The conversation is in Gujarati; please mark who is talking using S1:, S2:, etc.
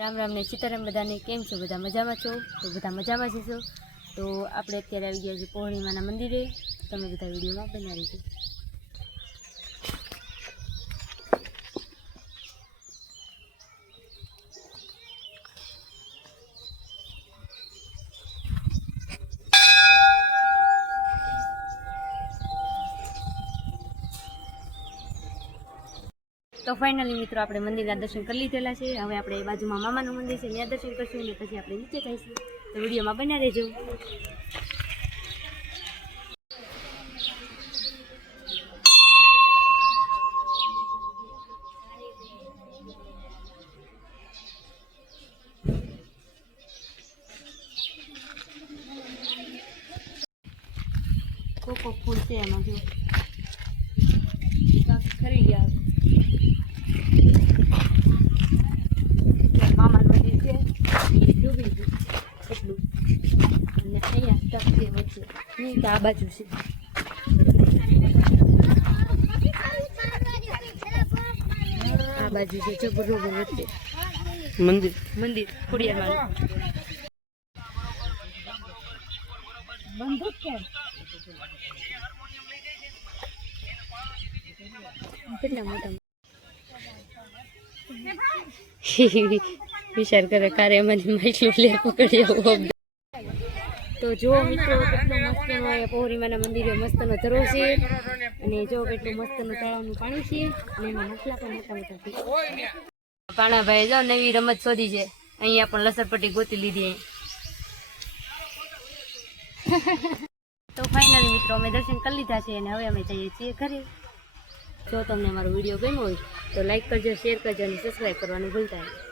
S1: રામ રામ ને સીતારામ બધાને કેમ છો? બધા મજામાં છો? તો બધા મજામાં જશો તો આપણે અત્યારે આવી ગયા છીએ પૌર્ણિમાના મંદિરે. તમે બધા વિડીયોમાં બનાવી રહીજો તો ફાઇનલી મિત્રો આપણે મંદિરના દર્શન કરી લીધેલા છે. હવે આપણે બાજુમાં મામાનું મંદિર છે, ત્યાં દર્શન કરશું અને પછી આપણે નીચે જઈશું. તો વિડીયોમાં બન્યા રહેજો. કોકો ફૂલ છે એમાં જો. ખરી ગયા મામાનું મંદિર છે એ ડૂબી ગયું એટલું અને અહીંયા ટપ છે વચ્ચે નહીં તો આ બાજુ છે. આ બાજુ છે જો બરોબર વચ્ચે.
S2: મંદિર.
S1: મંદિર ખોડિયામાં બંદૂક કેમ કેટલા મોટા? વિચાર કરે કારે માહિતી માઇટલું લે પકડી આવો તો જો મિત્રો કેટલો મસ્તનો એ પૌર્ણિમાના મંદિરે મસ્તનો ધરો છે. અને જો કેટલું મસ્તનું તળાવનું પાણી છે. અને એમાં મસલા પણ મોટા મોટા છે. પાણાભાઈ જો નવી રમત શોધી છે. અહીંયા પણ લસરપટ્ટી ગોતી લીધી તો ફાઇનલી મિત્રો અમે દર્શન કરી લીધા છે અને હવે અમે જઈએ છીએ ઘરે. જો તમને અમારો વીડિયો ગમ્યો હોય તો લાઈક કરજો શેર કરજો અને સબસ્ક્રાઈબ કરવાનું ભૂલતા નહીં.